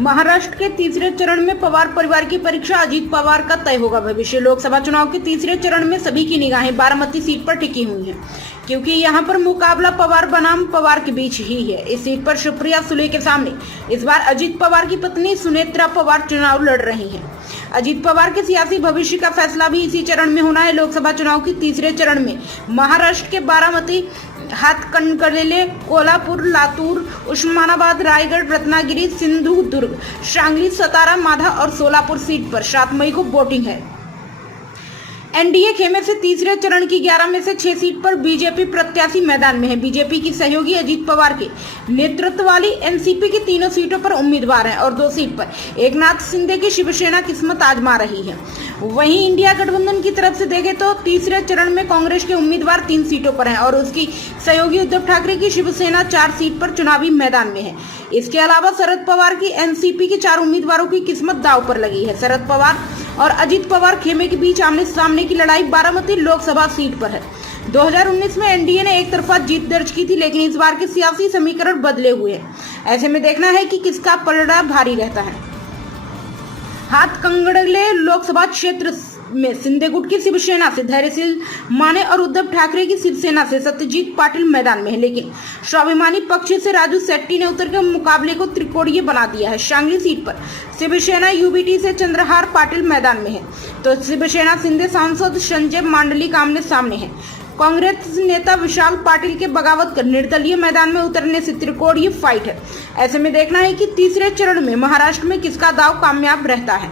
महाराष्ट्र के तीसरे चरण में पवार परिवार की परीक्षा, अजीत पवार का तय होगा भविष्य। लोकसभा चुनाव के तीसरे चरण में सभी की निगाहें बारामती सीट पर टिकी हुई हैं, क्योंकि यहां पर मुकाबला पवार बनाम पवार के बीच ही है। इस सीट पर सुप्रिया सुले के सामने इस बार अजीत पवार की पत्नी सुनेत्रा पवार चुनाव लड़ रही हैं। अजीत पवार के सियासी भविष्य का फैसला भी इसी चरण में होना है। लोकसभा चुनाव के तीसरे चरण में महाराष्ट्र के बारामती, हातकणंगले, कोल्हापुर, लातूर, उस्मानाबाद, रायगढ़, रत्नागिरी, सिंधुदुर्ग, सांगली, सतारा, माधा और सोलापुर सीट पर 7 मई को वोटिंग है। एनडीए खेमे से तीसरे चरण की 11 में से 6 सीट पर बीजेपी प्रत्याशी मैदान में है। बीजेपी की सहयोगी अजीत पवार के नेतृत्व वाली एनसीपी की तीनों सीटों पर उम्मीदवार हैं और 2 सीट पर एकनाथ शिंदे की शिवसेना किस्मत आजमा रही है। वहीं इंडिया गठबंधन की तरफ से देखें तो तीसरे चरण में कांग्रेस के उम्मीदवार 3 सीटों पर हैं और उसकी सहयोगी उद्धव ठाकरे की शिवसेना 4 सीट पर चुनावी मैदान में है। इसके अलावा शरद पवार की एनसीपी के 4 उम्मीदवारों की किस्मत दांव पर लगी है। शरद पवार और अजीत पवार खेमे के बीच आमने सामने की लड़ाई बारामती लोकसभा सीट पर है। 2019 में एनडीए ने एक तरफा जीत दर्ज की थी, लेकिन इस बार के सियासी समीकरण बदले हुए हैं। ऐसे में देखना है कि किसका पलड़ा भारी रहता है। हातकणंगले लोकसभा क्षेत्र में शिंदे गुट की शिवसेना से धैर्यशील माने और उद्धव ठाकरे की शिवसेना से सत्यजीत पाटिल मैदान में है, लेकिन स्वाभिमानी पक्ष से राजू शेट्टी ने उतरकर मुकाबले को त्रिकोणीय बना दिया है। सांगली सीट पर शिवसेना यूबीटी से चंद्रहार पाटिल मैदान में है, तो शिवसेना शिंदे सांसद संजय मांडलिक आमने सामने है। कांग्रेस नेता विशाल पाटिल के बगावत कर निर्दलीय मैदान में उतरने से त्रिकोणीय फाइट है। ऐसे में देखना है कि तीसरे चरण में महाराष्ट्र में किसका दांव कामयाब रहता है।